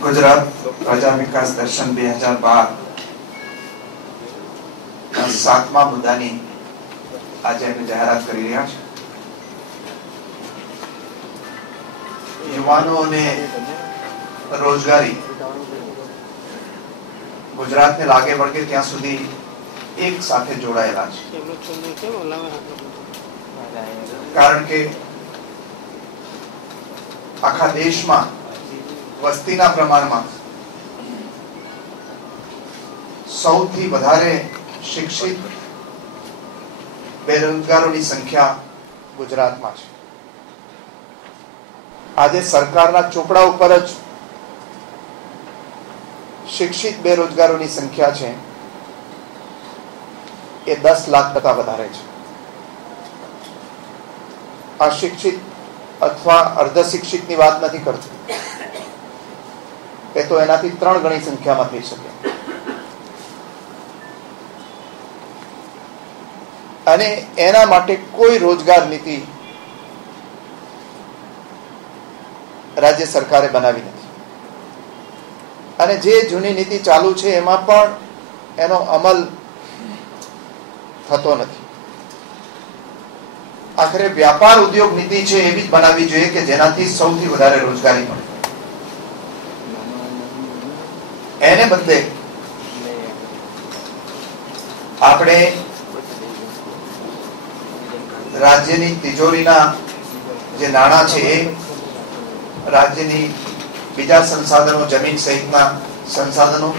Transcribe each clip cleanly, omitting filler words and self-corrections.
ગુજરાત પ્રજા વિકાસ દર્શન 2012 સાતમા મુદ્દાની આજે અમે જાહેરાત કરી રહ્યા છે। યુવાનોને રોજગારી ગુજરાતને લાગે પડે ત્યાં સુધી એક સાથે જોડાયેલા છે, કારણ કે આખા દેશમાં વસ્તીના પ્રમાણમાં સૌથી વધારે શિક્ષિત બેરોજગારોની સંખ્યા ગુજરાતમાં છે। આજે સરકારના ચોપડા ઉપર જ શિક્ષિત બેરોજગારોની સંખ્યા છે એ 10 લાખ કરતા વધારે છે। અશિક્ષિત અથવા અર્ધ શિક્ષિતની વાત નથી કરતો, એ તો એનાથી 3 ગણી સંખ્યામાં થઈ શકે। અને એના માટે કોઈ રોજગાર નીતિ રાજ્ય સરકારે બનાવી નથી, અને જે જૂની નીતિ ચાલુ છે એમાં પણ એનો અમલ થતો નથી। આખરે વ્યાપાર ઉદ્યોગ નીતિ છે એવી જ બનાવવી જોઈએ કે જેનાથી સૌથી વધારે રોજગારી મળે। એને બદલે આપણે રાજ્યની તિજોરીના જે નાણાં છે એ રાજ્યની બીજા સંસાધનો, જમીન સહિતના સંસાધનો,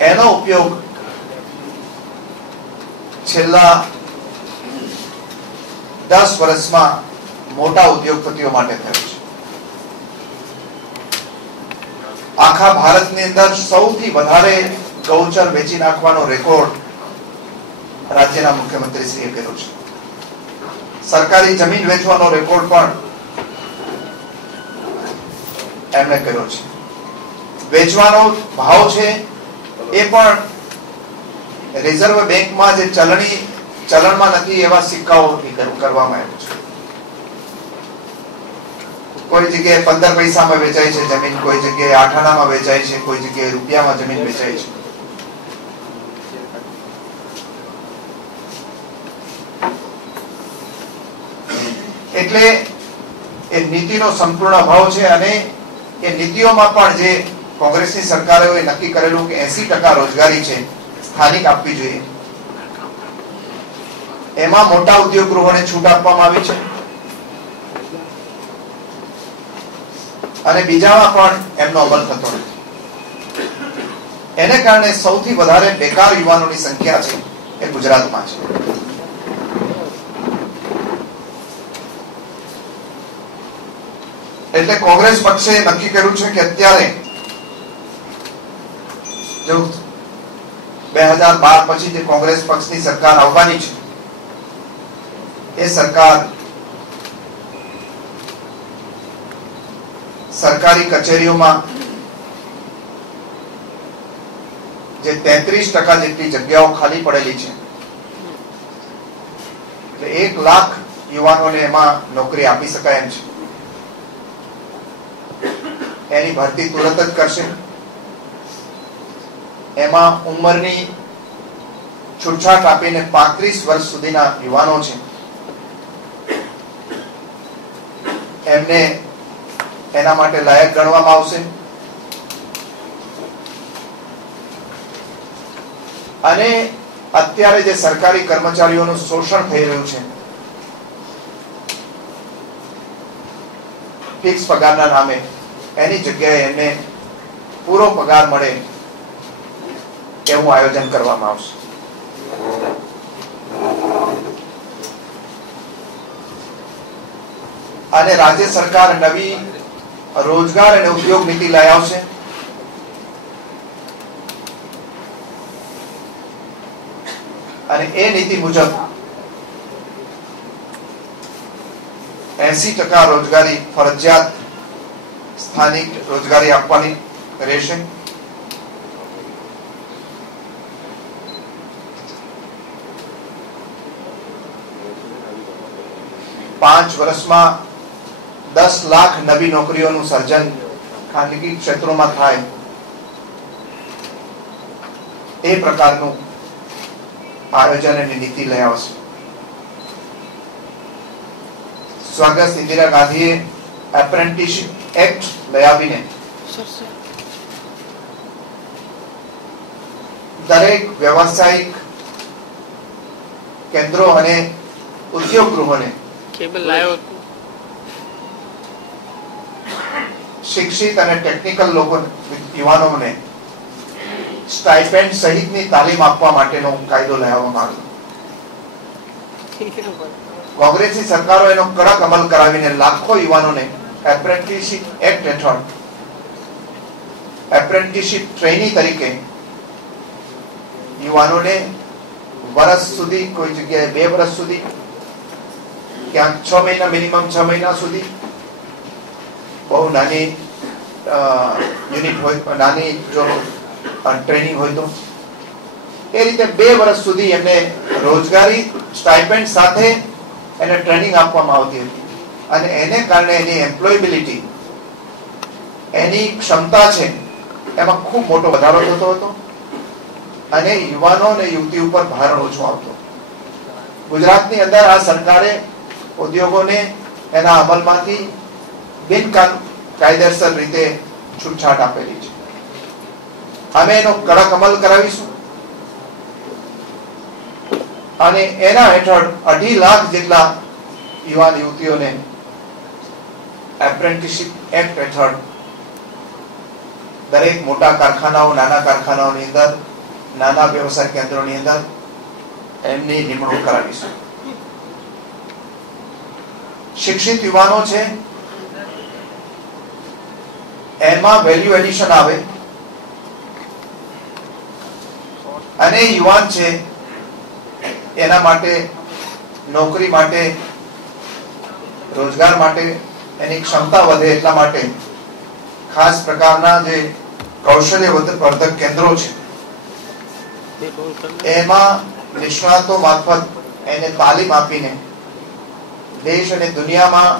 એનો ઉપયોગ છેલ્લા 10 વર્ષમાં મોટા ઉદ્યોગપતિઓ માટે થયો છે। આખા ભારતની અંદર સૌથી વધારે ગૌચર વેચી નાખવાનો રેકોર્ડ રાજ્યના મુખ્યમંત્રીશ્રીએ કર્યો છે। સરકારી જમીન વેચવાનો રેકોર્ડ પણ એમણે કર્યો છે। વેચવાનો ભાવ છે એ પણ રિઝર્વ બેંકમાં જે ચલણમાં નથી એવા સિક્કાઓથી કરવામાં આવ્યો છે। કોઈ જગ્યાએ 15 પૈસામાં વેચાય છે જમીન, કોઈ જગ્યાએ 8 આનામાં વેચાય છે, કોઈ જગ્યાએ રૂપિયામાં જમીન વેચાય છે। એટલે એ નીતિનો સંપૂર્ણ અભાવ છે, અને એ નીતિઓમાં પણ જે કોંગ્રેસની સરકારે નક્કી કરેલું કે 80% રોજગારી છે સ્થાનિક આપવી જોઈએ, એમાં મોટા ઉદ્યોગ ગૃહોને છૂટ આપવામાં આવી છે, અને બીજામાં પણ એમનો અમલ થતો નથી। એને કારણે સૌથી વધારે બેકાર યુવાનોની સંખ્યા છે એ ગુજરાતમાં છે। એટલે કોંગ્રેસ પક્ષે નક્કી કર્યું છે કે અત્યારે જો 2012 પછી જે કોંગ્રેસ પક્ષની સરકાર આવવાની છે એ સરકાર સરકારી કચેરીઓમાં જે 33% જેટલી જગ્યાઓ ખાલી પડેલી છે, એટલે 1 લાખ યુવાનોને એમાં નોકરી આપી શકાય એમ છે, એની ભરતી તુરંત જ કરશે। એમાં ઉંમરની છૂટછાટ આપીને 35 વર્ષ સુધીના યુવાનો છે એમને એના માટે લાયક ગણવામાં આવશે। અને અત્યારે જે સરકારી કર્મચારીઓનું શોષણ થઈ રહ્યું છે ફિક્સ પગારના નામે, એની જગ્યાએ એમને પૂરો પગાર મળે એવું આયોજન કરવામાં આવશે। અને રાજ્ય સરકાર નવી રોજગાર અને ઉદ્યોગ નીતિ લઈ આવશે, અને એ નીતિ મુજબ 80% રોજગારી ફરજિયાત સ્થાનિક રોજગારી આપવાની રહેશે। 5 વર્ષમાં 10 લાખ નવી નોકરીઓનું સર્જન ખાનગી ક્ષેત્રોમાં થાય એ પ્રકારનું આયોજન અને નીતિ લઈ આવશે. સ્વર્ગસ્થ ઇન્દિરા ગાંધીએ એપ્રેન્ટિસશીપ એક્ટ લઈ આવીને દરેક વ્યવસાયિક કેન્દ્રો અને ઉદ્યોગ ગૃહોને શિક્ષિત અને ટેકનિકલ લોકો યુવાનોને સ્ટાઇપેન્ડ સહિતની તાલીમ આપવા માટેનો કાયદો લાવવામાં આવ્યો. કોંગ્રેસની સરકારો એનો કડક અમલ કરાવીને લાખો યુવાનોને એપ્રેન્ટિસશીપ એક્ટ હેઠળ એપ્રેન્ટિસશીપ ટ્રેની તરીકે યુવાનોને વર્ષ સુધી, કોઈ જગ્યાએ 2 વર્ષ સુધી, ક્યાંક 6 મહિના, મિનિમમ 6 મહિના સુધી, બહુ નાની યુનિટ હોય, નાની જો ટ્રેનિંગ હોય તો એ રીતે 2 વર્ષ સુધી એમને રોજગારી સ્ટાઇપેન્ડ સાથે એને ટ્રેનિંગ આપવામાં આવતી હતી અને એને કારણે એની એમ્પ્લોયેબિલિટી, એની ક્ષમતા છે એમાં ખૂબ મોટો વધારો થતો હતો અને યુવાનો અને યુવતી ઉપર ભાર ઓછો આવતો. ગુજરાતની અંદર આ સરકારે ઉદ્યોગોને એના અમલમાંથી બિનકાયદેસર રીતે છૂટછાટ આપેલી છે. અમે એનો કડક અમલ કરાવીશું અને એના હેઠળ 2.5 લાખ જેટલા યુવાન યુવતીઓને એપ્રેન્ટિસશીપ એક્ટ હેઠળ દરેક મોટા કારખાનાઓ, નાના કારખાનાઓની અંદર, નાના વ્યવસાય કેન્દ્રોની અંદર એમની નિમણૂક કરાવીશું. શિક્ષિત યુવાનો છે એમાં વેલ્યુ એડિશન આવે અને યુવાન છે એના માટે નોકરી માટે, રોજગાર માટે એની ક્ષમતા વધે એટલા માટે ખાસ પ્રકારના જે કૌશલ્ય વર્ધક કેન્દ્રો છે એમાં નિષ્ણાતો મારફત એને તાલીમ આપીને દેશ અને દુનિયામાં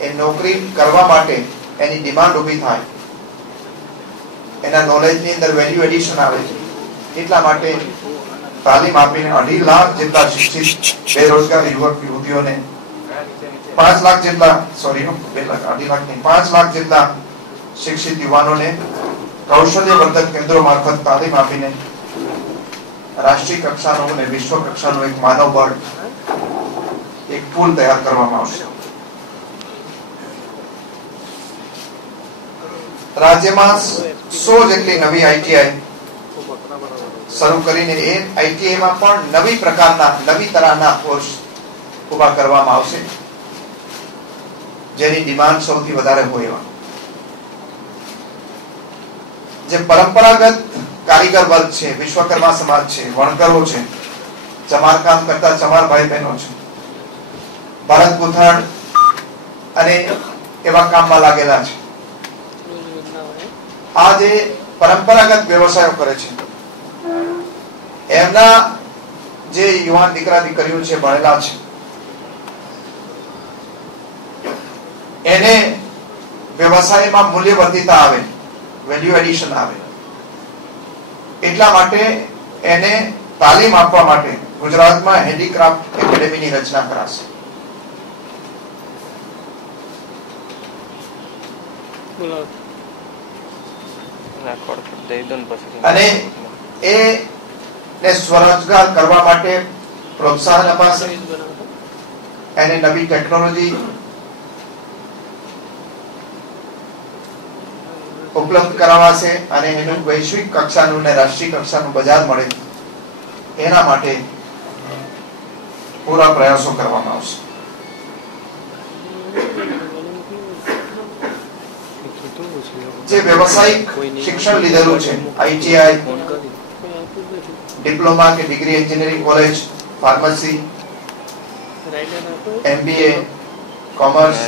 એ નોકરી કરવા માટે એની ડિમાન્ડ ઊભી થાય, એના નોલેજની અંદર વેલ્યુ એડિશન આવે છે. એટલા માટે તાલીમ આપીને 2.5 લાખ જેટલા શિક્ષિત બેરોજગાર યુવક યુવતીઓને 5 લાખ જેટલા 2.5 લાખ નહીં 5 લાખ જેટલા શિક્ષિત યુવાનોને કૌશલ્યવર્ધક કેન્દ્રો મારફત તાલીમ આપીને રાષ્ટ્રીય કક્ષાનો અને વિશ્વ કક્ષાનો એક માનવ બળ, એક પુલ તૈયાર કરવામાં આવશે. રાજ્યમાં 100 જેટલી નવી આઈટીઆઈ શરૂ કરીને એ આઈટીઆઈમાં પણ નવી તરહના કોર્સ ઉભા કરવામાં આવશે જેની ડિમાન્ડ સૌથી વધારે હોય એવા. જે પરંપરાગત કારીગર વર્ગ છે, વિશ્વકર્મા સમાજ છે, વણકરો છે, ચમારકામ કરતા ચમાર ભાઈ બહેનો છે, ભરત ગૂંથણ અને એવા કામમાં લાગેલા છે, આ જે પરંપરાગત વ્યવસાયો કરે છે એમના જે યુવાન દીકરા દીકરીઓ છે, ભણેલા છે, એને વ્યવસાયમાં મૂલ્યવર્ધિતા આવે, વેલ્યુ એડિશન આવે, એટલા માટે એને તાલીમ આપવા માટે ગુજરાતમાં હેન્ડીક્રાફ્ટ એકેડેમીની રચના કરાશે. અને એને સ્વરોજગાર કરવા માટે પ્રોત્સાહન અપાશે, એને નવી ટેકનોલોજી ઉપલબ્ધ કરાવાશે અને એનું વૈશ્વિક કક્ષાનું અને રાષ્ટ્રીય કક્ષાનું બજાર મળે એના માટે પૂરા પ્રયાસો કરવામાં આવશે. જે વ્યવસાયિક શિક્ષણ લીધેલું છે, આઈટીઆઈ, ડિપ્લોમા કે degree engineering college, pharmacy, MBA, commerce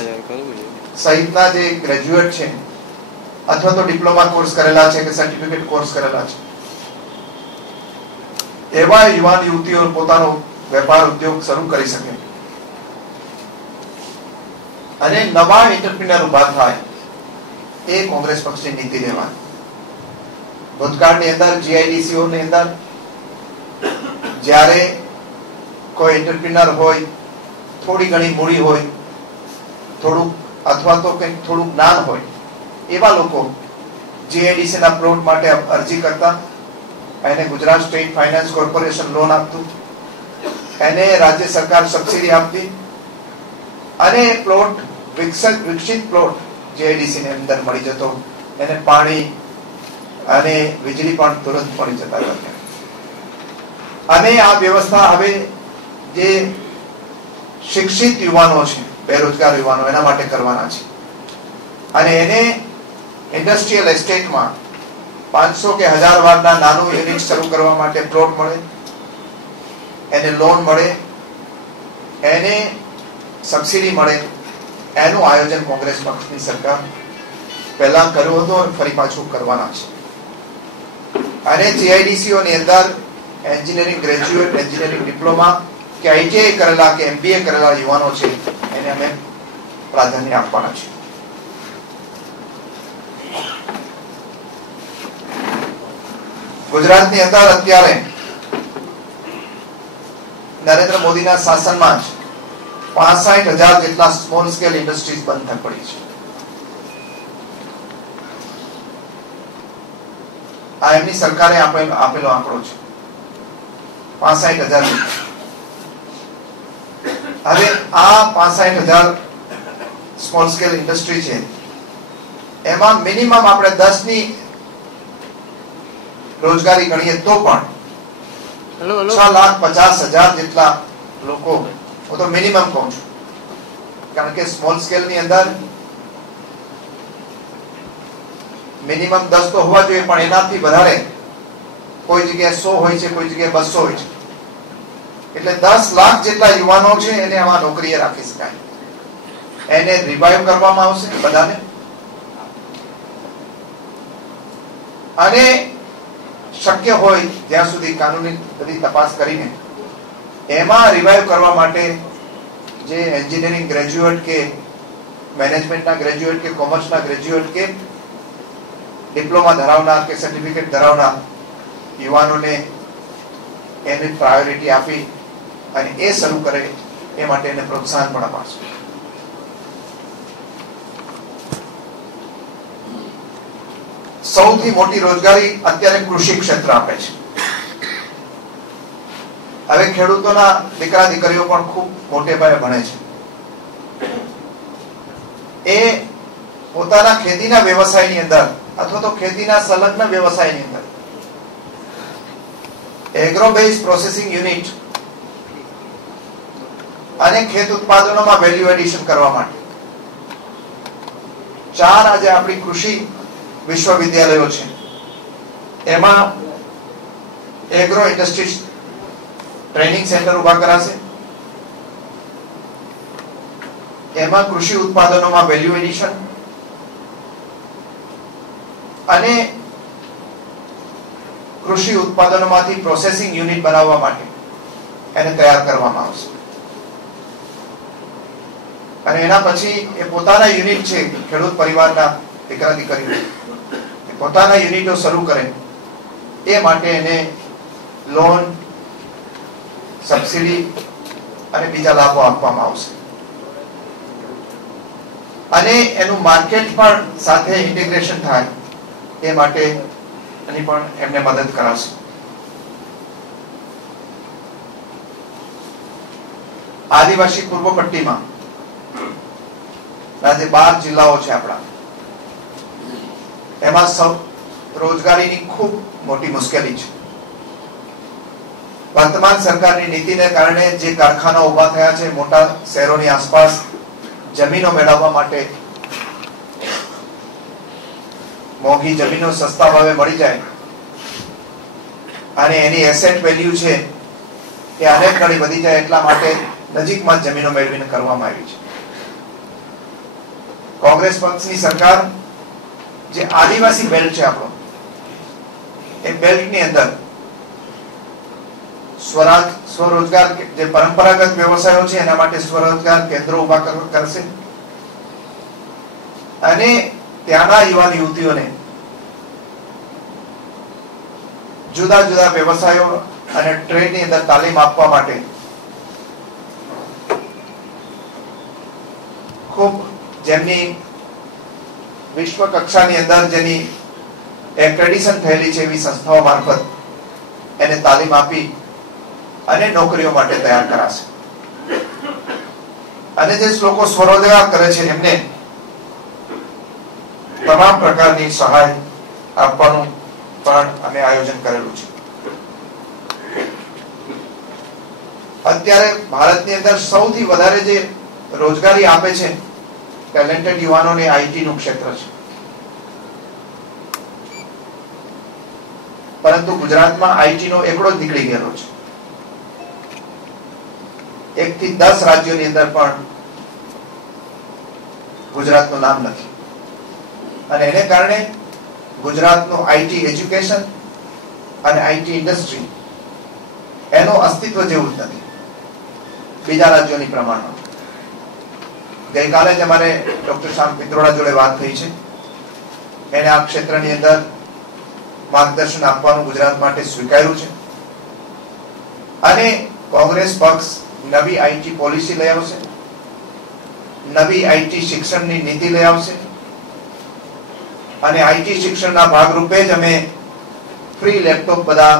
સહિતના જે ગ્રેજ્યુએટ છે અથવા તો ડિપ્લોમા કોર્સ કરેલા છે કે સર્ટિફિકેટ કોર્સ કરેલા છે એવા યુવાન યુવતીઓ પોતાનો વેપાર ઉદ્યોગ શરૂ કરી શકે અને નવા એન્ટરપ્રિનર ઉભા થાય એ કોંગ્રેસ પક્ષની નીતિ રહેવાની. ભૂતકાળની અંદર જીઆઈડીસીઓ ની અંદર જ્યારે કોઈ એન્ટરપ્રિનર હોય, થોડી ઘણી મૂડી હોય, થોડું અથવા તો કંઈક થોડું જ્ઞાન હોય, એવા લોકો જીઆઈડીસી ના પ્લોટ માટે અરજી કરતા. એને Gujarat state finance corporation loan આપતું, એને રાજ્ય સરકાર સબસિડી આપતી અને પ્લોટ વિકસિત પ્લોટ જીઆઈડીસી ની અંદર મળી જતો. એને પાણી અને વીજળી પણ તુરંત મળી જતા હતા. અને આ વ્યવસ્થા હવે જે શિક્ષિત યુવાનો છે, બેરોજગાર યુવાનો, એના માટે કરવાના છે. અને એને ઇન્ડસ્ટ્રીયલ એસ્ટેટમાં 500 કે 1000 વારના નાનું યુનિટ શરૂ કરવા માટે પ્લોટ મળે, એને લોન મળે, એને સબસિડી મળે. એનું આયોજન કોંગ્રેસ પક્ષની સરકાર પહેલા કર્યું હતું અને ફરી પાછું કરવાના છે. અને જીઆઈડીસીઓ ની અંદર એન્જિનિયરિંગ ગ્રેજ્યુએટ, એન્જિનિયરિંગ ડિપ્લોમા કે આઈટીઆઈ કરેલા કે એમબીએ કરેલા યુવાનો છે, એને અમે પ્રાધાન્ય આપવાના છે. ગુજરાતની અંદર અત્યારે નરેન્દ્ર મોદીના શાસનમાં જ 65,000 જેટલા સ્મોલ સ્કેલ ઇન્ડસ્ટ્રીઝ બંધ થઈ પડી છે. આ એમની સરકારે આપેલો આંકડો છે, 65,000. હવે આ 65,000 સ્મોલ સ્કેલ ઇન્ડસ્ટ્રી છે, એમાં મિનિમમ આપણે 10 ની રોજગારી ગણીએ તો પણ 6,50,000 જેટલા લોકો, હું તો મિનિમમ કહું છું, કારણ કે સ્મોલ સ્કેલ ની અંદર મિનિમમ 10 તો હોવા જોઈએ, પણ એનાથી વધારે કોઈ જગ્યાએ 100 હોય છે, કોઈ જગ્યાએ 200 હોય છે. એટલે 10 લાખ જેટલા યુવાનો છે એને આમાં નોકરીએ રાખી શકાય. એને રિવાઇવ કરવામાં આવશે બધાને. અને શક્ય હોય જ્યાં સુધી કાનૂની બધી તપાસ કરીને એમાં રિવાઇવ કરવા માટે જે એન્જિનિયરિંગ ગ્રેજ્યુએટ કે મેનેજમેન્ટના ગ્રેજ્યુએટ કે કોમર્સના ગ્રેજ્યુએટ કે ડિપ્લોમા ધરાવનાર કે સર્ટિફિકેટ ધરાવનાર યુવાનોને એને પ્રાયોરિટી આપી અને એ શરૂ કરે, એ માટે એને પ્રોત્સાહન પણ અપાશે. સૌથી મોટી રોજગારી અત્યારે કૃષિ ક્ષેત્ર આપે છે. હવે ખેડૂતોના દીકરા દીકરીઓ પણ ખૂબ મોટે પાયે ભણે છે. એ પોતાના ખેતીના વ્યવસાયની અંદર અથવા તો ખેતીના સંલગ્ન વ્યવસાયની અંદર એગ્રો બેઝ પ્રોસેસિંગ યુનિટ અને ખેત ઉત્પાદનોમાં વેલ્યુ એડિશન કરવા માટે 4 આજે આપણી કૃષિ વિશ્વવિદ્યાલયો છે. એમાં એગ્રો ઇન્ડસ્ટ્રી ટ્રેનિંગ સેન્ટર ઉભા કરાશે. એમાં કૃષિ ઉત્પાદનોમાં વેલ્યુ એડિશન અને કૃષિ ઉત્પાદનોમાંથી પ્રોસેસિંગ યુનિટ બનાવવા માટે એને તૈયાર કરવામાં આવશે. અને એના પછી એ પોતાના યુનિટ છે, ખેડૂત પરિવારના દીકરા દીકરીઓ પોતાના યુનિટો શરૂ કરે, એ માટે એને લોન, સબસિડી અને બીજા લાભો આપવામાં આવશે. અને એનું માર્કેટ પણ સાથે ઇન્ટિગ્રેશન થાય એ માટે એની પણ એમને મદદ કરાશે. આદિવાસી પૂર્વ પટ્ટીમાં જે 12 જિલ્લાઓ છે આપણા, એમાં રોજગારીની ખૂબ મોટી મુશ્કેલી છે. વર્તમાન સરકારની નીતિને કારણે જે કારખાના ઉભા થયા છે મોટા શહેરોની આસપાસ, જમીનો મેળવવા માટે મોંઘી જમીનો સસ્તા ભાવે મળી જાય અને એની એસેટ વેલ્યુ છે એ અનેક ગણી વધી જાય, એટલા માટે નજીકમાં જમીનો મેળવીને કરવામાં આવી છે. કોંગ્રેસ પક્ષની સરકાર જે આદિવાસી બેલ્ટ છે આપણો, એ બેલ્ટની અંદર સ્વરોજગાર જે પરંપરાગત વ્યવસાયો છે એના માટે સ્વરોજગાર કેન્દ્રો ઉભા કરશે અને ત્યાંના યુવાન યુવતીઓને જુદા જુદા વ્યવસાયો અને ટ્રેડની અંદર તાલીમ આપવા માટે ખૂબ જેમની વિશ્વ કક્ષાની અંદર જેની એક્રેડિશન થયેલી છે એવી સંસ્થાઓ મારફત એને તાલીમ આપી અને નોકરીઓ માટે તૈયાર કરાશે. અને જે લોકો સ્વરોજગાર કરે છે એમને તમામ પ્રકારની સહાય આપવાનું પણ અમે આયોજન કરેલું છે. અત્યારે ભારતની અંદર સૌથી વધારે જે રોજગારી આપે છે ટેલેન્ટેડ યુવાનોને આઈટી નું ક્ષેત્ર છે. પરંતુ ગુજરાતમાં આઈટી નો એકડો જ નીકળી ગયેલો છે. 1 થી 10 રાજ્યોની અંદર પણ ગુજરાતનું નામ નથી. અને એને કારણે ગુજરાતનું આઈટી એજ્યુકેશન અને આઈટી ઇન્ડસ્ટ્રી એનું અસ્તિત્વ જેવું જ નથી બીજા રાજ્યોની પ્રમાણમાં. ગઈકાલે જ અમારે ડોક્ટર શ્યામ પિત્રોડા જોડે વાત થઈ છે. એને આ ક્ષેત્રની અંદર માર્ગદર્શન આપવાનું ગુજરાત માટે સ્વીકાર્યું છે. અને કોંગ્રેસ પક્ષ નવી આઈટી પોલિસી લઈ આવશે, નવી આઈટી શિક્ષણની નીતિ લઈ આવશે અને આઈટી શિક્ષણના ભાગરૂપે જ અમે ફ્રી લેપટોપ બધા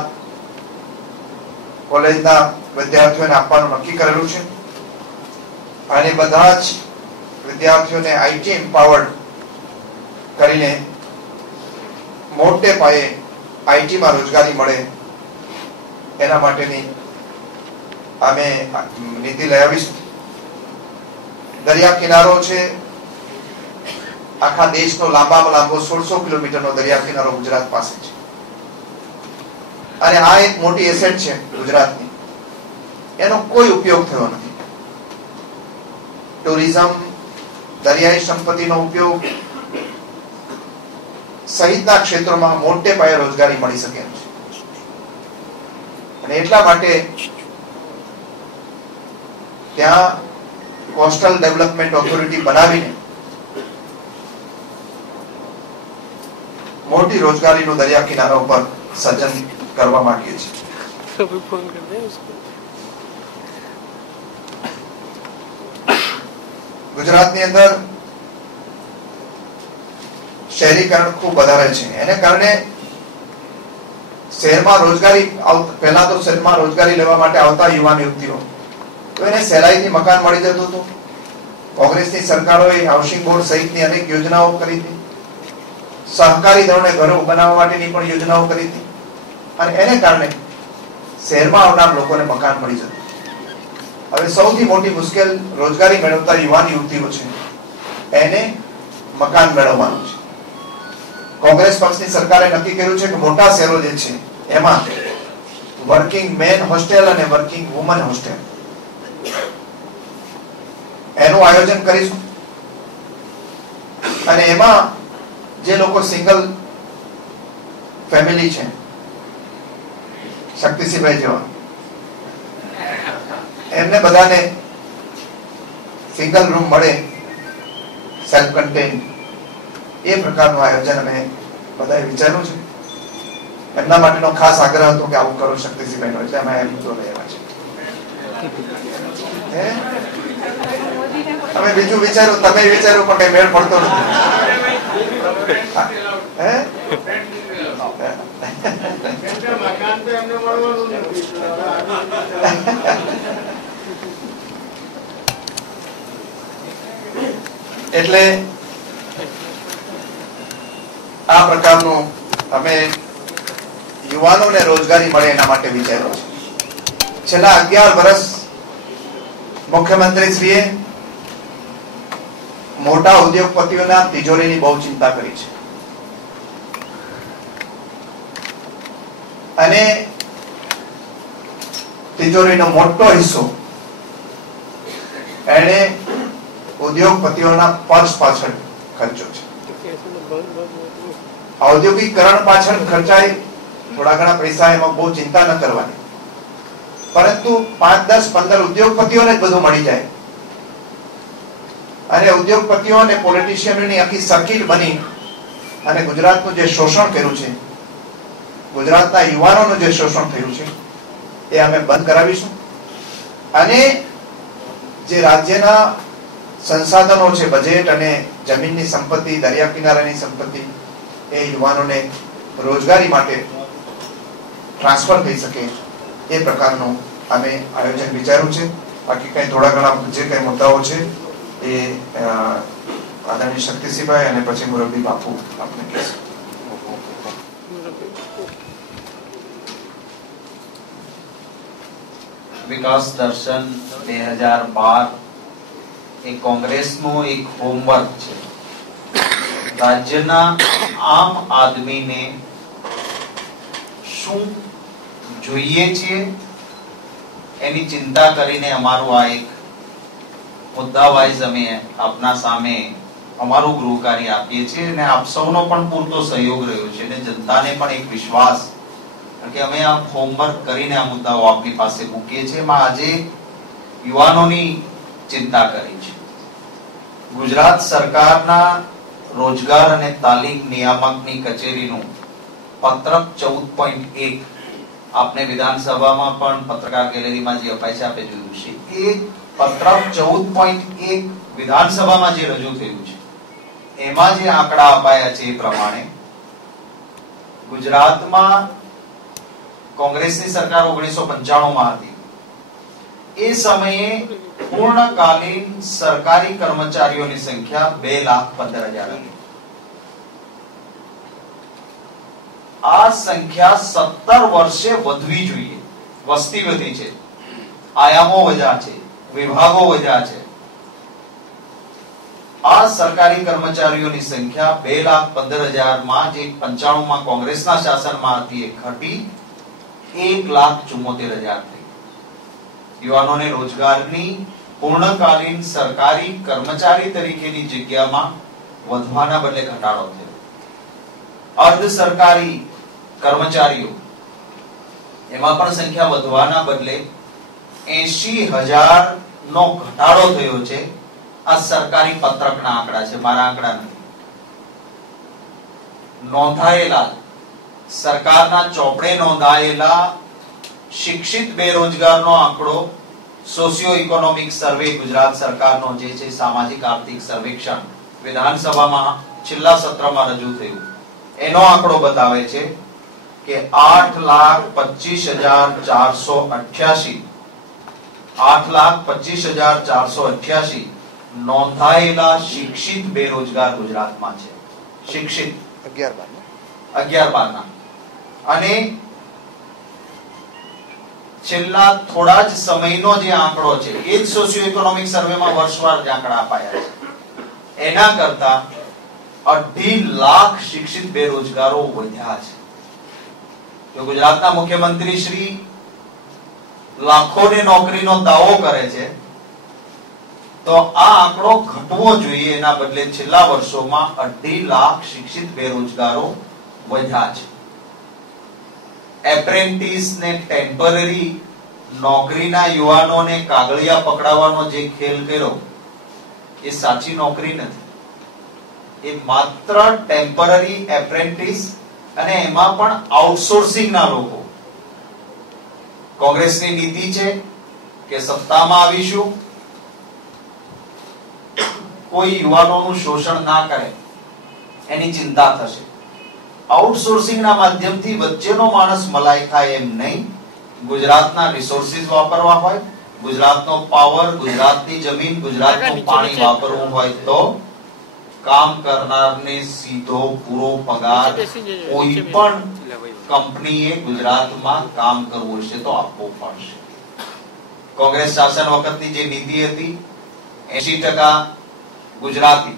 કોલેજના વિદ્યાર્થીઓને આપવાનું નક્કી કરેલું છે. અને બધા જ વિદ્યાર્થીઓને આઈટી એમ્પાવર્ડ કરીને મોટે પાયે આઈટીમાં રોજગારી મળે એના માટેની અમે નીતિ લઈ આવીશું. દરિયા કિનારો છે, આખા દેશનો લાંબામાં લાંબો 1600 કિલોમીટરનો દરિયા કિનારો ગુજરાત પાસે છે. અને આ એક મોટી એસેટ છે ગુજરાતની, એનો કોઈ ઉપયોગ થયો નથી. ટુરિઝમ, દરિયાઈ સંપત્તિનો ઉપયોગ સહિતના ક્ષેત્રોમાં મોટે પાયે રોજગારી મળી શકે છે. અને એટલા માટે ત્યાં કોસ્ટલ ડેવલપમેન્ટ ઓથોરિટી બનાવીને મોટી રોજગારીનું દરિયા કિનારા ઉપર સર્જન કરવા માંગીએ છીએ. ગુજરાતની અંદર શહેરીકરણ ખૂબ વધારે છે. એને કારણે શહેરમાં રોજગારી, પહેલા તો શહેરમાં રોજગારી લેવા માટે આવતા યુવાન યુવતીઓ તો એને સહેલાઈથી મકાન મળી જતું હતું. કોંગ્રેસની સરકારોએ હાઉસિંગ બોર્ડ સહિતની અનેક યોજનાઓ કરી હતી. સહકારી ધોરણે ઘરો બનાવવા માટેની પણ યોજનાઓ કરી હતી. અને એને કારણે શહેરમાં આવનાર લોકોને મકાન મળી જતું. હવે સૌથી મોટી મુશ્કેલ રોજગારી મેળવતા યુવાન યુવતીઓ છે એને મકાન મેળવવાનું છે. કોંગ્રેસ પક્ષની સરકારે નક્કી કર્યું છે કે મોટા શહેરો જે છે એમાં વર્કિંગ મેન હોસ્ટેલ અને વર્કિંગ વુમન હોસ્ટેલ એનું આયોજન કરીશું. અને એમાં જે લોકો સિંગલ ફેમિલી છે, શક્તિસિંહભાઈ જેવા, એમને બધાને સિંગલ રૂમ મળે, સેલ્ફ કન્ટેન, એ પ્રકારનું આયોજન અમે બધાએ વિચાર્યું છે. એમના માટેનો ખાસ આગ્રહ હતો કે આવું કરો શક્તિસિંહભાઈનો, એટલે અમે એમ તો લેવા છે. તમે બીજું વિચાર્યું, તમે વિચાર્યું પણ કઈ મેળ પડતો નથી. એટલે આ પ્રકારનું અમે યુવાનોને રોજગારી મળે એના માટે વિચાર્યું છે. છેલ્લા 11 વર્ષ મુખ્યમંત્રીશ્રીએ મોટા ઉદ્યોગપતિઓના તિજોરીની બહુ ચિંતા કરી છે. અને તિજોરીનો મોટો હિસ્સો એને ઉદ્યોગપતિઓના પર્સ પાછળ ખર્ચ્યો છે. ઔદ્યોગિકરણ પાછળ ખર્ચાય થોડા ઘણા પૈસા, એમાં બહુ ચિંતા ન કરવાની. પરંતુ 5, 10, 15 ઉદ્યોગપતિઓને જ બધું મળી જાય અને ઉદ્યોગપતિઓ અને પોલિટિશિયનોની આખી સર્કિટ બની અને ગુજરાતનું જે શોષણ કર્યું છે, ગુજરાતના યુવાનોનું જે શોષણ થયું છે, એ અમે બંધ કરાવીશું. અને જે રાજ્યના સંસાધનો છે, બજેટ અને જમીનની સંપત્તિ, દરિયા કિનારાની સંપત્તિ, એ યુવાનોને રોજગારી માટે ટ્રાન્સફર થઈ શકે એ પ્રકારનું અમે આયોજન વિચાર્યું છે. બાકી કઈ થોડા ઘણા જે કઈ મુદ્દાઓ છે એ આદરણીય શક્તિસિંહભાઈ અને પછી મુરબ્બી બાપુ આપણે કહેશે. વિકાસ દર્શન 2012 એ કોંગ્રેસનું એક હોમવર્ક છે. રાજ્યના આમ આદમીને શું જોઈએ છે એની ચિંતા કરીને અમારું આ એક મુદ્દા વાઇઝ અમે આપના સામે અમારું ગૃહ કાર્ય આપીએ છીએ અને આપ સૌનો પણ પૂરતો સહયોગ રહ્યો છે અને જનતાને પણ એક વિશ્વાસ કે અમે આ હોમવર્ક કરીને આ મુદ્દાઓ આપની પાસે મૂકીએ છીએ. એમાં આજે યુવાનોની ચિંતા કરી છે. ગુજરાત સરકારના રોજગાર અને તાલીમ નિયામકની કચેરીનું પત્રક 14.1 આપને વિધાનસભામાં પણ પત્રકાર ગેલેરીમાં જે અપાય છે આપે જોયું છે. એ પત્રક 14.1 વિધાનસભામાં જે રજૂ થયું છે એમાં જે આંકડા અપાયા છે એ પ્રમાણે ગુજરાતમાં કોંગ્રેસની સરકાર 1995 માં હતી. એ સમયે પૂર્ણકાલીન સરકારી કર્મચારીઓની સંખ્યા 2,15,000 હતી. આ સંખ્યા 17 વર્ષે વધવી જોઈએ. વસ્તી વધી છે, આયામો વધ્યા છે, વિભાગો વધ્યા છે. આ સરકારી કર્મચારીઓની સંખ્યા 2,15,000 માં જે 95 માં કોંગ્રેસના શાસનમાં હતી એ ઘટી 1,74,000 થઈ. યુવાનોને રોજગારની પૂર્ણકાલીન સરકારી કર્મચારી તરીકેની જગ્યામાં વધવાના બદલે ઘટાડો થયો. અર્ધ સરકારી કર્મચારીઓ એમાં પણ સંખ્યા વધવાના બદલે 80,000 નો ઘટાડો થયો છે. આ સરકારી પત્રકના આંકડા છે, મારા આંકડા નથી. નોંધાયેલા સરકારના ચોપડે નોંધાયેલા શિક્ષિત બેરોજગારનો આંકડો સોશિયો ઇકોનોમિક સર્વે ગુજરાત સરકારનો જે છે સામાજિક આર્થિક સર્વેક્ષણ વિધાનસભામાં છેલ્લા સત્રમાં રજૂ થયું, એનો આંકડો બતાવે છે કે 8,25,488 નોંધાયેલા શિક્ષિત બેરોજગાર ગુજરાતમાં છે. શિક્ષિત 11-12 અને છેલ્લા થોડા જ સમયનો જે આંકડો છે એ જ સોશિયો ઇકોનોમિક સર્વેમાં વર્ષવાર જે આંકડા અપાયા છે એના કરતા 2.5 લાખ શિક્ષિત બેરોજગારો વધ્યા છે. જો ગુજરાતના મુખ્યમંત્રી શ્રી લાખોની નોકરીનો દાવો કરે છે તો આ આંકડો ઘટવો જોઈએ. એના બદલે છેલ્લા વર્ષોમાં 2.5 લાખ શિક્ષિત બેરોજગારો વધ્યા છે. એપ્રેન્ટિસ ને ટેમ્પરરી નોકરીના યુવાનોને કાગળિયા પકડાવવાનો જે ખેલ કર્યો એ સાચી નોકરી નથી. એ માત્ર ટેમ્પરરી એપ્રેન્ટિસ અને એમાં પણ આઉટસોર્સિંગ ના લોકો. કોંગ્રેસની નીતિ છે કે સત્તામાં આવીશું કોઈ યુવાનોનું શોષણ ના કરે એની ચિંતા થશે. આઉટસોર્સિંગ ના માધ્યમથી વચ્ચેનો માણસ મલાઈ ખાય એમ નહીં. ગુજરાતના રિસોર્સિસ વાપરવા હોય, ગુજરાતનો પાવર, ગુજરાતની જમીન, ગુજરાતનું પાણી વાપરવું હોય તો કામ કરનારને સીધો પૂરો પગાર કોઈ પણ કંપનીએ ગુજરાતમાં કામ કરવું હશે તો આપવો પડશે. કોંગ્રેસ શાસન વખતની જે નીતિ હતી 80% ગુજરાતી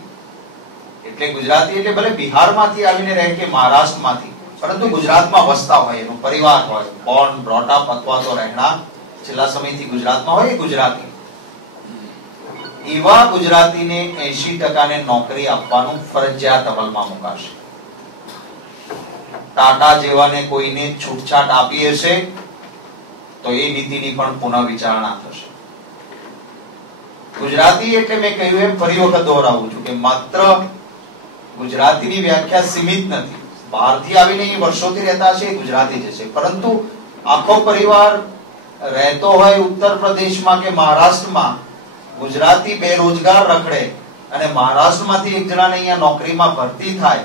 એટલે ભલે બિહારમાંથી આવીને રહે કે મહારાષ્ટ્રમાંથી, પરંતુ ગુજરાતમાં વસતા હોય, એનો પરિવાર હોય, બોર્ન બ્રોટ અપ અથવા તો રહેણાંક છેલ્લા સમયથી ગુજરાતમાં હોય, ગુજરાતી. એવા ગુજરાતીને 80% ને નોકરી આપવાનું ફરજિયાત અમલમાં મુકાશે. ટાટા જેવાને કોઈને છૂટછાટ આપી હશે તો એ નીતિની પણ પુનઃ વિચારણા થશે. ગુજરાતી એટલે મેં કહ્યું એમ ફરી વખત દોહરાવું છું કે માત્ર ગુજરાતીની વ્યાખ્યા સીમિત નથી. બહારથી આવીને એ વર્ષોથી રહેતા છે એ ગુજરાતી જ છે, પરંતુ આખો પરિવાર રહેતો હોય ઉત્તર પ્રદેશમાં કે મહારાષ્ટ્રમાં, ગુજરાતી બેરોજગાર રખડે અને મહારાષ્ટ્રમાંથી એક જણાને અહીંયા નોકરીમાં ભરતી થાય,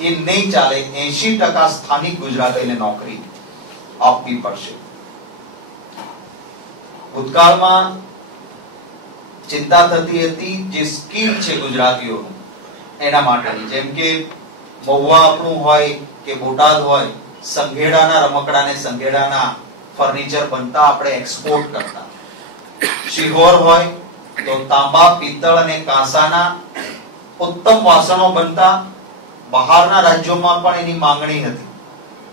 એ નહીં ચાલે. 80% સ્થાનિક ગુજરાતીને નોકરી આપવી પડશે. ભૂતકાળમાં ચિંતા થતી હતી જે સ્કિલ છે ગુજરાતીઓનું એના માટેની, જેમ કે મહુવા આપણું હોય કે બોટાદ હોય, સંઘેડાના રમકડાને સંઘેડાના ફર્નિચર બનતા આપણે એક્સપોર્ટ કરતા. શિહોર હોય તો તાંબા, પિત્તળ અને કાંસાના ઉત્તમ વાસણો બનતા, બહારના રાજ્યોમાં પણ એની માંગણી હતી.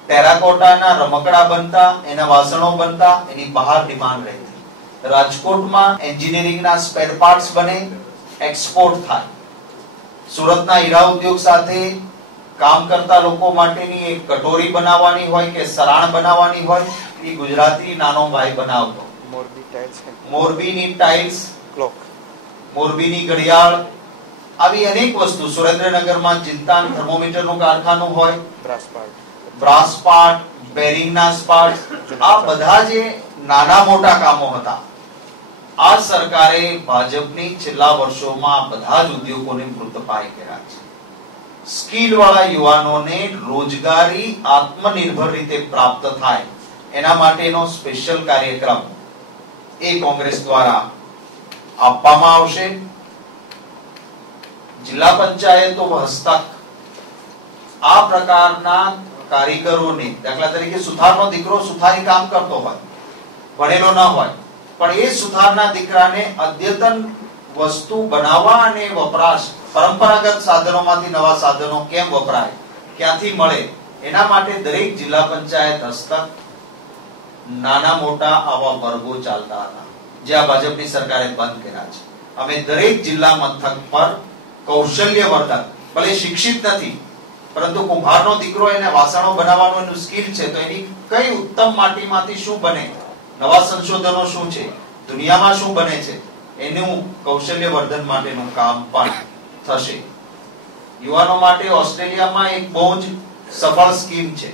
ટેરાકોટાના રમકડા બનતા, એના વાસણો બનતા, એની બહાર ડિમાન્ડ રહેતી. રાજકોટમાં એન્જિનિયરિંગના સ્પેર પાર્ટ્સ બને, એક્સપોર્ટ થાય. સુરતના હીરા ઉદ્યોગ સાથે કામ કરતા લોકો માટેની એક કટોરી બનાવવાની હોય કે સરાણ બનાવવાની હોય, એ ગુજરાતી નાનો ભાઈ બનાવતો. મોરબીની ટાઇલ્સ, મોરબીની ઘડિયાળ, આવી અનેક વસ્તુ. સુરેન્દ્રનગરમાં જિંતાન થર્મોમીટરનું કારખાનું હોય, બ્રાસ પાર્ટ, બેરિંગના પાર્ટ, આ બધા જે નાના મોટા કામો હતા, આ સરકારે ભાજપની છેલ્લા વર્ષોમાં બધા જ ઉદ્યોગોને મૃતપાય કર્યા છે. સ્કિલ વાળા યુવાનોને રોજગારી આત્મનિર્ભર રીતે પ્રાપ્ત થાય એના માટેનો સ્પેશિયલ કાર્યક્રમ એ કોંગ્રેસ દ્વારા આપવામાં આવશે. જિલ્લા પંચાયતો હસ્તક આ પ્રકારના કારીગરોને, દાખલા તરીકે સુથારનો દીકરો સુથારી કામ કરતો હોય, ભણેલો ન હોય, પણ એ સુથારના દીકરાને અદ્યતન વસ્તુ બનાવવા અને વપરાશ, પરંપરાગત સાધનોમાંથી નવા સાધનો કેમ વપરાય, ક્યાંથી મળે, એના માટે દરેક જિલ્લા પંચાયત હસ્તક નાના મોટા આવા વર્ગો ચાલતા હતા, જે આ ભાજપની સરકારે બંધ કર્યા છે. અમે દરેક જિલ્લા મથક પર કૌશલ્યવર્ધક, ભલે શિક્ષિત નથી પરંતુ કુંભારનો દીકરો, એને વાસણો બનાવવાનું એનું સ્કિલ છે, તો એની કઈ ઉત્તમ માટીમાંથી શું બને, નવા સંશોધનો શું છે, દુનિયામાં શું બને છે, એનું કૌશલ્યવર્ધન માટેનું કામ પણ થશે. યુવાનો માટે ઓસ્ટ્રેલિયામાં એક બહુ જ સફળ સ્કીમ છે.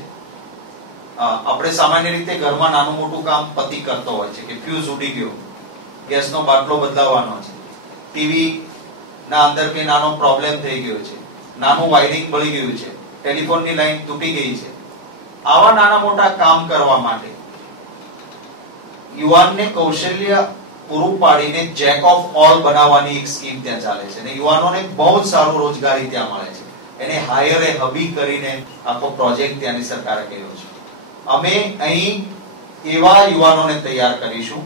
આપણે સામાન્ય રીતે ઘરમાં નાનું મોટું કામ પતિ કરતો હોય છે, કે ફ્યુઝ ઉડી ગયો, ગેસનો બાટલો બદલાવવાનો છે, ટીવી ના અંદર કે નાનો પ્રોબ્લેમ થઈ ગયો છે, નાનું વાયરિંગ બળી ગયું છે, ટેલિફોનની લાઈન તૂટી ગઈ છે. આવા નાના મોટા કામ કરવા માટે યુવાનને કૌશલ્ય પૂરું પાડીને જેક ઓફ ઓલ બનાવવાની એક સ્કીમ ત્યાં ચાલે છે, અને યુવાનોને બહુ જ સારું રોજગારી ત્યાં મળે છે. એને હાયર એ હબી કરીને આખો પ્રોજેક્ટ ત્યાંની સરકારે કર્યો છે. અમે અહીં એવા યુવાનોને તૈયાર કરીશું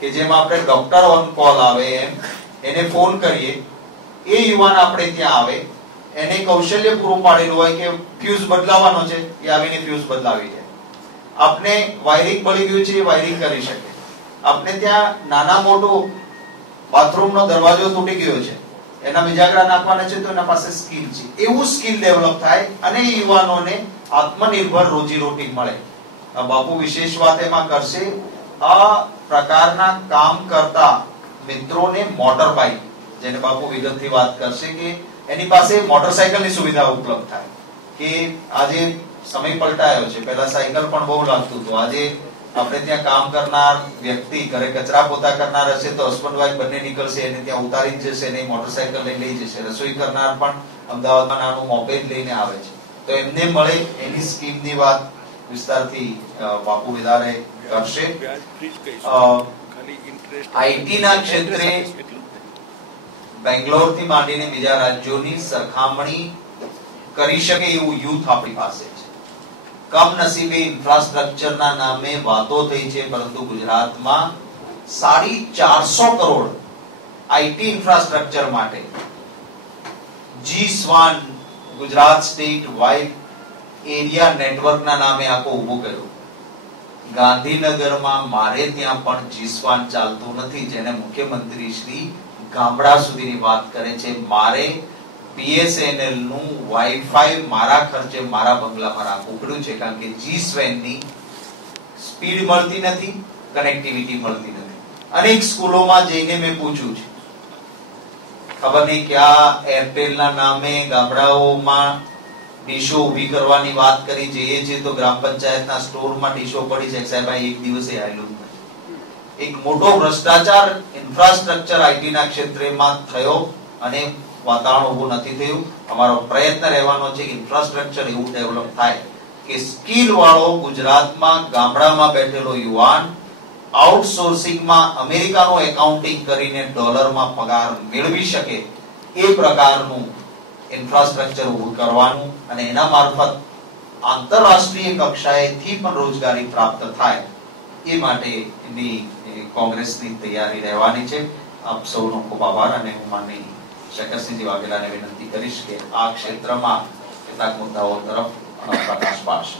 કે જેમ આપણે ડોક્ટર ઓન કોલ આવે એમ એને ફોન કરીએ, એ યુવાન આપણે ત્યાં આવે, એને કૌશલ્ય પૂરું પાડેલું હોય કે ફ્યુઝ બદલાવવાનો છે, એ આવીને ફ્યુઝ બદલાવી જાય. આપણે વાયરિંગ બળી ગયું છે, એ વાયરિંગ કરી શકે. આપણે ત્યાં નાના મોટો બાથરૂમનો દરવાજો તૂટી ગયો છે, એના બીજાગરા નાખવાના છે, તો એના પાસે સ્કિલ છે. એવું સ્કિલ ડેવલપ થાય અને યુવાનોને આત્મનિર્ભર રોજીરોટી મળે. બાપુ વિશેષ વાત એમાં કરશે, આ પ્રકારના કામ કરતા મિત્રોને મોટર બાઇક, જેને બાપુ વિગતથી વાત કરશે, કે એની પાસે મોટરસાયકલની સુવિધા ઉપલબ્ધ થાય. કે આજે સમય પલટાયો છે, પહેલા સાયકલ પણ બહુ લાગતું હતું. આજે આપણે ત્યાં કામ કરનાર વ્યક્તિ ઘરે કચરા પોતા કરનાર હશે તો હસબન્ડ વાઈફ બંને નીકળશે, એને ત્યાં ઉતારી જ જશે, નહીં મોટરસાયકલ લઈ જશે. રસોઈ કરનાર પણ અમદાવાદમાં નાનું મોપેડ લઈને આવે છે, તો એમને મળે એની સ્કીમની વાત વિસ્તારથી બાપુ વિદારે કરશે. આઈટી ના ક્ષેત્રે બેંગ્લોર થી માંડીને બીજા રાજ્યોની સરખામણી કરી શકે એવું યુથ આપણી પાસે છે. કમનસીબે ઇન્ફ્રાસ્ટ્રક્ચરના નામે વાતો થઈ છે, પરંતુ ગુજરાતમાં 450 કરોડ આઈટી ઇન્ફ્રાસ્ટ્રક્ચર માટે G-SWAN Gujarat state wide area નેટવર્કના નામે આખો ઉભો કર્યો. ગાંધીનગરમાં મારે ત્યાં પણ G-SWAN ચાલતું નથી, જેને મુખ્યમંત્રી શ્રી ગામડા સુધીની વાત કરે છે. મારે BSNL નું વાઈફાઈ મારા ખર્ચે મારા બંગલામાં રાખવું પડ્યું છે, કારણ કે G-SWAN ની સ્પીડ મળતી નથી, કનેક્ટિવિટી મળતી નથી. અનેક સ્કૂલોમાં જઈને મેં પૂછ્યું છે, ખબર નહીં ક્યાં એરટેલના નામે ગામડાઓમાં ડીશો ઊભી કરવાની વાત કરી. જઈએ છીએ તો ગ્રામ પંચાયતના સ્ટોરમાં ડીશો પડી છે. સાહેબ એક દિવસે આવેલું એક મોટો ભ્રષ્ટાચાર ઇન્ફ્રાસ્ટ્રક્ચર આઈટી ના ક્ષેત્રમાં થયો અને વાતાવરણ ઊભું નથી થયું. અમારો પ્રયત્ન રહેવાનો છે કે ઇન્ફ્રાસ્ટ્રક્ચર એવું ડેવલપ થાય કે સ્કિલ વાળો ગુજરાતમાં ગામડામાં બેઠેલો યુવાન આઉટસોર્સિંગમાં અમેરિકાનું એકાઉન્ટિંગ કરીને ડોલરમાં પગાર મેળવી શકે એ પ્રકારનું ઇન્ફ્રાસ્ટ્રક્ચર ઊભું કરવાનું અને એના મારફત આંતરરાષ્ટ્રીય કક્ષાએથી પણ રોજગારી પ્રાપ્ત થાય એ માટેની કોંગ્રેસની તૈયારી રહેવાની છે. આપ સૌનો ખૂબ આભાર. અને હું માનની શંકરસિંહજી વાઘેલાને વિનંતી કરીશ કે આ ક્ષેત્રમાં કેટલાક મુદ્દાઓ તરફ પ્રકાશ પાડશે.